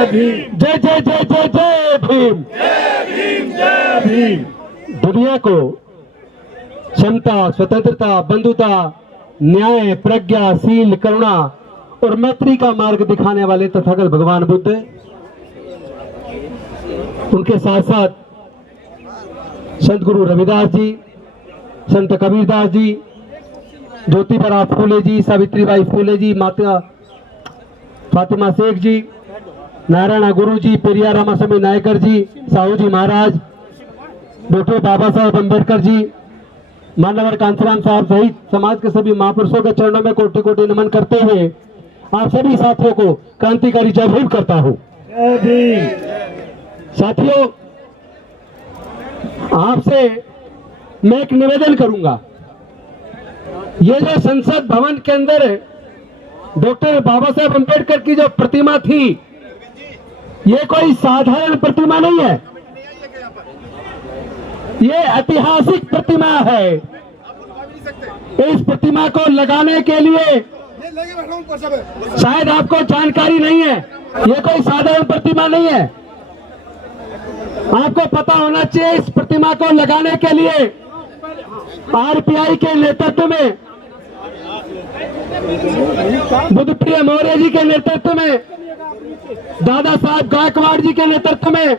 जय जय जय जय जय भीम। जय भीम। दुनिया को क्षमता, स्वतंत्रता, बंधुता, न्याय, प्रज्ञा, शील, करुणा और मैत्री का मार्ग दिखाने वाले तथागत भगवान बुद्ध, उनके साथ साथ संत गुरु रविदास जी, संत कबीरदास जी, ज्योतिबा फूले जी, सावित्रीबाई फूले जी, माता फातिमा शेख जी, नारायण गुरु जी, पेरियार रामास्वामी नायकर जी, साहू जी महाराज, डॉक्टर बाबा साहेब अम्बेडकर जी, मानवर कांचीराम साहब सहित समाज के सभी महापुरुषों के चरणों में कोटि कोटि नमन करते हुए आप सभी साथियों को क्रांतिकारी जय भीम करता हूं। साथियों, आपसे मैं एक निवेदन करूंगा। ये जो संसद भवन के अंदर डॉक्टर बाबा साहेब अम्बेडकर की जो प्रतिमा थी, ये कोई साधारण प्रतिमा नहीं है, ये ऐतिहासिक प्रतिमा है। इस प्रतिमा को लगाने के लिए शायद आपको जानकारी नहीं है, ये कोई साधारण प्रतिमा नहीं है। आपको पता होना चाहिए, इस प्रतिमा को लगाने के लिए आरपीआई के नेतृत्व में, बुद्धप्रिय मौर्य जी के नेतृत्व में, दादा साहब गायकवाड़ जी के नेतृत्व में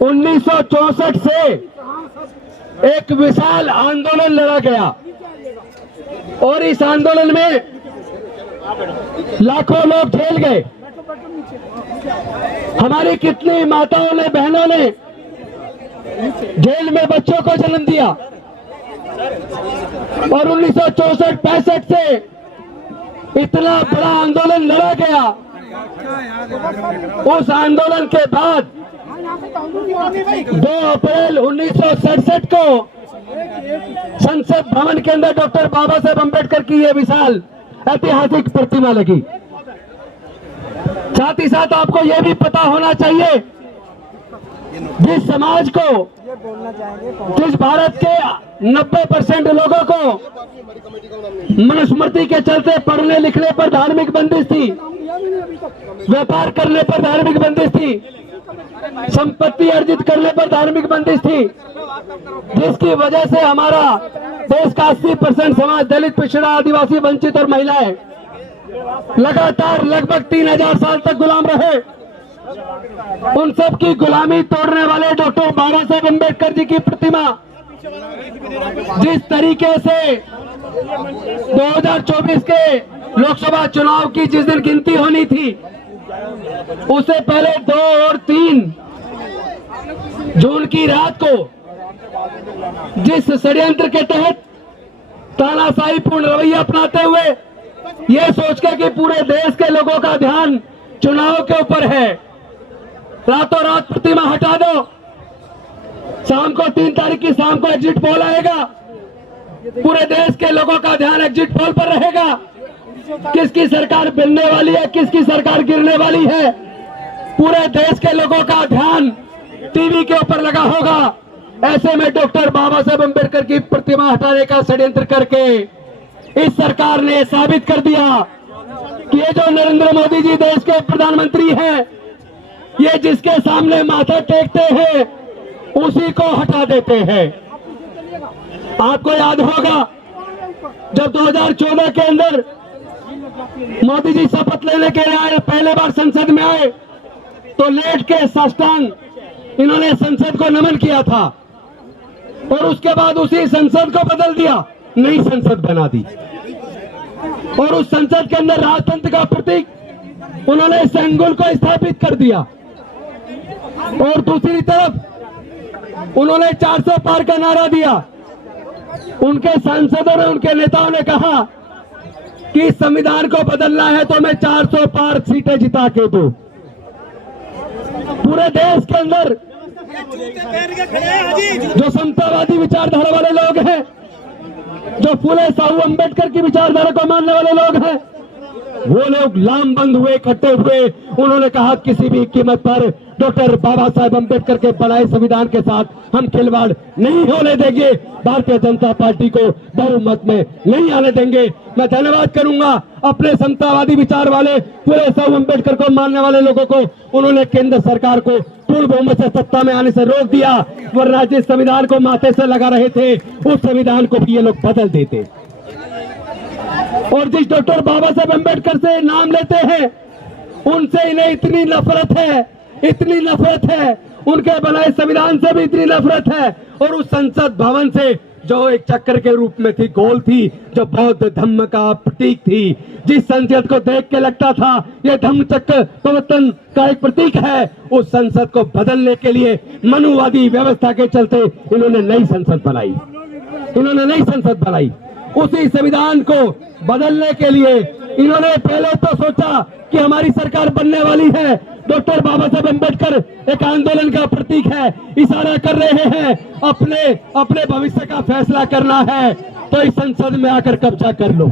1964 से एक विशाल आंदोलन लड़ा गया और इस आंदोलन में लाखों लोग जेल गए। हमारी कितनी माताओं ने, बहनों ने जेल में बच्चों को जन्म दिया और 1964-65 से इतना बड़ा आंदोलन लड़ा गया। उस आंदोलन के बाद 2 अप्रैल 1967 को संसद भवन के अंदर डॉक्टर बाबा साहेब अम्बेडकर की यह विशाल ऐतिहासिक प्रतिमा लगी। साथ ही साथ आपको यह भी पता होना चाहिए, जिस समाज को, जिस भारत के 90% लोगों को मनुस्मृति के चलते पढ़ने लिखने पर धार्मिक बंदिश थी, व्यापार करने पर धार्मिक बंदिश थी, संपत्ति अर्जित करने पर धार्मिक बंदिश थी, जिसकी वजह से हमारा देश का 80% समाज दलित, पिछड़ा, आदिवासी, वंचित और महिलाएं लगातार लगभग 3000 साल तक गुलाम रहे। उन सब की गुलामी तोड़ने वाले डॉक्टर बाबा साहेब अम्बेडकर जी की प्रतिमा जिस तरीके से 2024 के लोकसभा चुनाव की जिस दिन गिनती होनी थी, उससे पहले 2 और 3 जून की रात को जिस षड्यंत्र के तहत तानाशाही पूर्ण रवैया अपनाते हुए यह सोचकर कि पूरे देश के लोगों का ध्यान चुनाव के ऊपर है, रातों रात प्रतिमा हटा दो, शाम को 3 तारीख की शाम को एग्जिट पोल आएगा, पूरे देश के लोगों का ध्यान एग्जिट पोल पर रहेगा, किसकी सरकार बनने वाली है, किसकी सरकार गिरने वाली है, पूरे देश के लोगों का ध्यान टीवी के ऊपर लगा होगा। ऐसे में डॉक्टर बाबा साहेब अम्बेडकर की प्रतिमा हटाने का षड्यंत्र करके इस सरकार ने साबित कर दिया कि ये जो नरेंद्र मोदी जी देश के प्रधानमंत्री हैं, ये जिसके सामने माथा टेकते हैं उसी को हटा देते हैं। आपको याद होगा, जब 2014 के अंदर मोदी जी शपथ लेने के लिए पहले बार संसद में आए तो लेट के साष्टांग इन्होंने संसद को नमन किया था और उसके बाद उसी संसद को बदल दिया, नई संसद बना दी और उस संसद के अंदर राजतंत्र का प्रतीक उन्होंने संगुल को स्थापित कर दिया और दूसरी तरफ उन्होंने 400 पार का नारा दिया। उनके सांसदों ने, उनके नेताओं ने कहा कि संविधान को बदलना है तो मैं 400 पार सीटें जिता के दूं। पूरे देश के अंदर जो समतावादी विचारधारा वाले लोग हैं, जो फूले साहू अम्बेडकर की विचारधारा को मानने वाले लोग हैं, वो लोग लामबंद हुए, इकट्ठे हुए उन्होंने कहा किसी भी कीमत पर डॉक्टर बाबा साहेब अम्बेडकर के बनाए संविधान के साथ हम खिलवाड़ नहीं होने देंगे, भारतीय जनता पार्टी को बहुमत में नहीं आने देंगे। मैं धन्यवाद करूंगा अपने समतावादी विचार वाले पूरे साहब अम्बेडकर को मानने वाले लोगों को। उन्होंने केंद्र सरकार को पूर्ण बहुमत से सत्ता में आने से रोक दिया, वरना जिस संविधान को माथे से लगा रहे थे उस संविधान को भी ये लोग बदल देते। और जिस डॉक्टर बाबा साहेब अम्बेडकर से नाम लेते हैं उनसे इन्हें इतनी नफरत है, उनके बनाए संविधान से भी इतनी नफरत है, और उस संसद भवन से जो एक चक्र के रूप में थी, गोल थी, जो बौद्ध धम्म का प्रतीक थी, जिस संसद को देख के लगता था यह धम्म चक्र परिवर्तन का एक प्रतीक है, उस संसद को बदलने के लिए मनुवादी व्यवस्था के चलते इन्होंने नई संसद बनाई। उसी संविधान को बदलने के लिए इन्होंने पहले तो सोचा कि हमारी सरकार बनने वाली है, डॉक्टर बाबा साहेब अम्बेडकर एक आंदोलन का प्रतीक है, इशारा कर रहे हैं अपने भविष्य का फैसला करना है तो इस संसद में आकर कब्जा कर लो।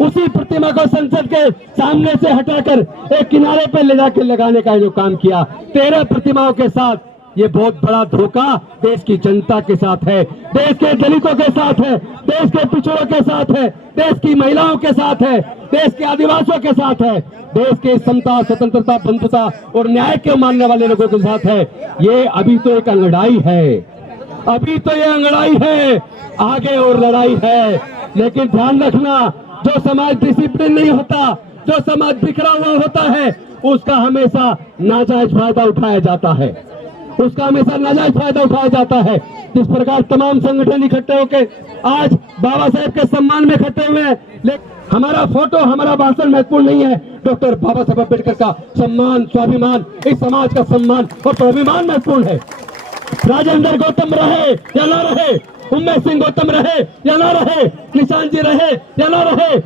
उसी प्रतिमा को संसद के सामने से हटाकर एक किनारे पर ले जाकर लगाने का जो काम किया, 13 प्रतिमाओं के साथ, ये बहुत बड़ा धोखा देश की जनता के साथ है, देश के दलितों के साथ है, देश के पिछड़ों के साथ है, देश की महिलाओं के साथ है, देश के आदिवासियों के साथ है, देश के समता, स्वतंत्रता, बंधुता और न्याय के मानने वाले लोगों के साथ है। ये अभी तो एक अंगड़ाई है, आगे और लड़ाई है। लेकिन ध्यान रखना, जो समाज डिसिप्लिन नहीं होता, जो समाज बिखरा हुआ होता है, उसका हमेशा नाजायज फायदा उठाया जाता है। जिस प्रकार तमाम संगठन इकट्ठे होकर आज बाबा साहेब के सम्मान में इकट्ठे हुए हैं, लेकिन हमारा फोटो, हमारा भाषण महत्वपूर्ण नहीं है, डॉक्टर बाबा साहेब अम्बेडकर का सम्मान, स्वाभिमान, इस समाज का सम्मान और स्वाभिमान महत्वपूर्ण है। राजेंद्र गौतम रहे या ना रहे, उमेश सिंह गौतम रहे या ना रहे, निशांत जी रहे या ना रहे,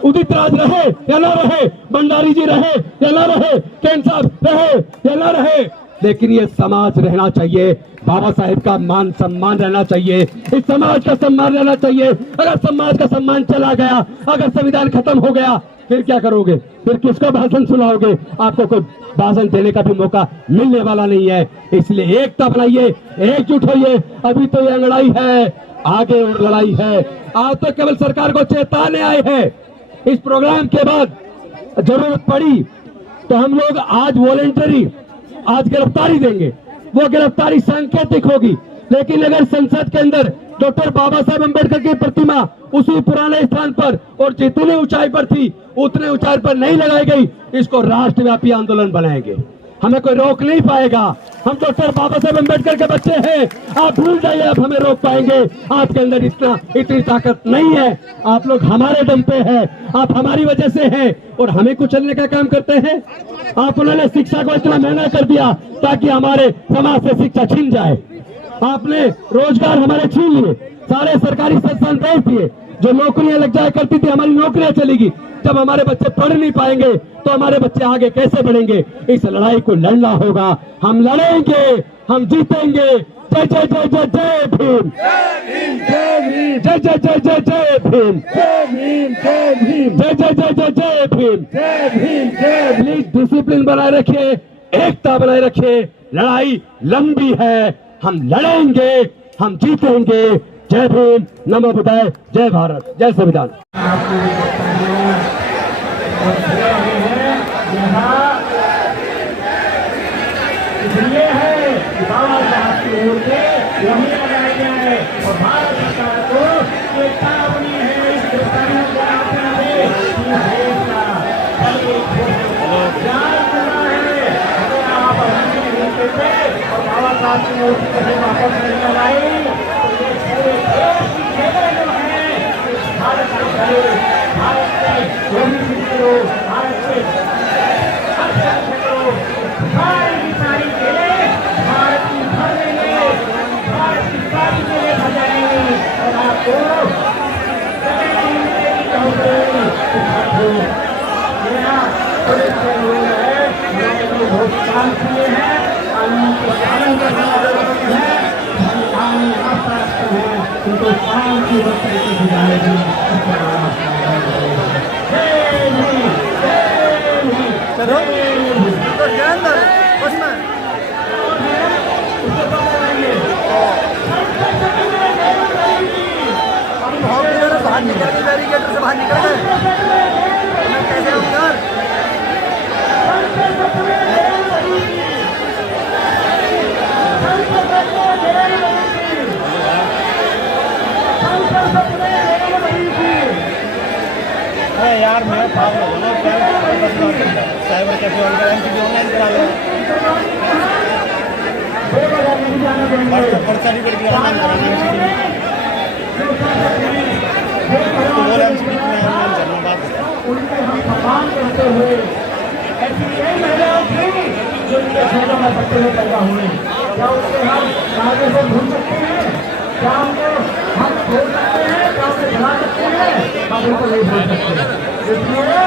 उदित राज रहे या ना रहे, भंडारी जी रहे या ना रहे, केन साहब रहे या ना रहे, लेकिन ये समाज रहना चाहिए, बाबा साहेब का मान सम्मान रहना चाहिए, इस समाज का सम्मान रहना चाहिए। अगर समाज का सम्मान चला गया, अगर संविधान खत्म हो गया, फिर क्या करोगे? फिर किसको भाषण सुनाओगे? आपको कोई भाषण देने का भी मौका मिलने वाला नहीं है। इसलिए एकता बनाइए, एकजुट होइए। अभी तो ये लड़ाई है, आगे और लड़ाई है। आज तो केवल सरकार को चेताने आए हैं। इस प्रोग्राम के बाद जरूरत पड़ी तो हम लोग आज वॉलेंटरी आज गिरफ्तारी देंगे, वो गिरफ्तारी सांकेतिक होगी, लेकिन अगर संसद के अंदर डॉक्टर बाबा साहेब अम्बेडकर की प्रतिमा उसी पुराने स्थान पर और जितनी ऊंचाई पर थी उतने ऊंचाई पर नहीं लगाई गई, इसको राष्ट्रव्यापी आंदोलन बनाएंगे। हमें कोई रोक नहीं पाएगा। हम डॉक्टर बाबा साहेब अम्बेडकर के बच्चे हैं। आप भूल जाइए, आप हमें रोक पाएंगे? आपके अंदर इतनी ताकत नहीं है। आप लोग हमारे दम पे हैं, आप हमारी वजह से हैं और हमें कुचलने का काम करते हैं। आप उन्होंने शिक्षा को इतना महंगा कर दिया ताकि हमारे समाज से शिक्षा छीन जाए। आपने रोजगार हमारे छीन लिए, सारे सरकारी संस्थान बेच दिए, जो नौकरियां लग जाया करती थी हमारी नौकरियां चलेगी। जब हमारे बच्चे पढ़ नहीं पाएंगे तो हमारे बच्चे आगे कैसे बढ़ेंगे? इस लड़ाई को लड़ना होगा। हम लड़ेंगे, हम जीतेंगे। जय जय जय जय जय भीम, जय जय जय जय जय भीम, जय जय जय जय जय भीम। प्लीज डिसिप्लिन बनाए रखिए, एकता बनाए रखिए। लड़ाई लंबी है, हम लड़ेंगे, हम जीतेंगे। जय भीम, नमो बुद्धाय, जय भारत, जय संविधान। इसलिए है कि बाबा साहब की ओर से वही लगाया गया है और भारत सरकार को चेतावनी है इस गिरफ्तारियों को आपने देश का जान करना है। अगर आप अभी घूमते थे और बाबा साहब की ओर से वापस नहीं लाई तो ये पूरे देश की खबर जो है भारत के खड़े, भारत के गोभी करो, भारत के सारी के लिए भारत की भर देंगे, भारत की शादी के लिए बजाएंगे और आपको बहुत काम किए हैं, कानून को पालन करना जरूरत है, संविधान आस्था रखते हैं, उनको शांति बच्चे की गुजारेगी। जय हिंद, जय हिंद, जय हिंद। बाहर निकल गए, बैरिकेड से बाहर निकल गए, मैं कैसे आऊँगा? अरे यार मैं पागल हो गया, साइबर कैफे ऑनलाइन करा लो, पर्चा टिकट की ऑनलाइन कराना, तो बोला एमसीडी में ऑनलाइन करना बात है। उनके हम सम्मान करते हुए ऐसी कई महिलाएं थी जो इनके खेलों में बच्चे में पैदा हुए, क्या उसके हम आगे से भूल सकते हैं? क्या उनको हम छोड़ सकते हैं? क्या उसे भुला सकते हैं? हम उनको नहीं भूल सकते। इसलिए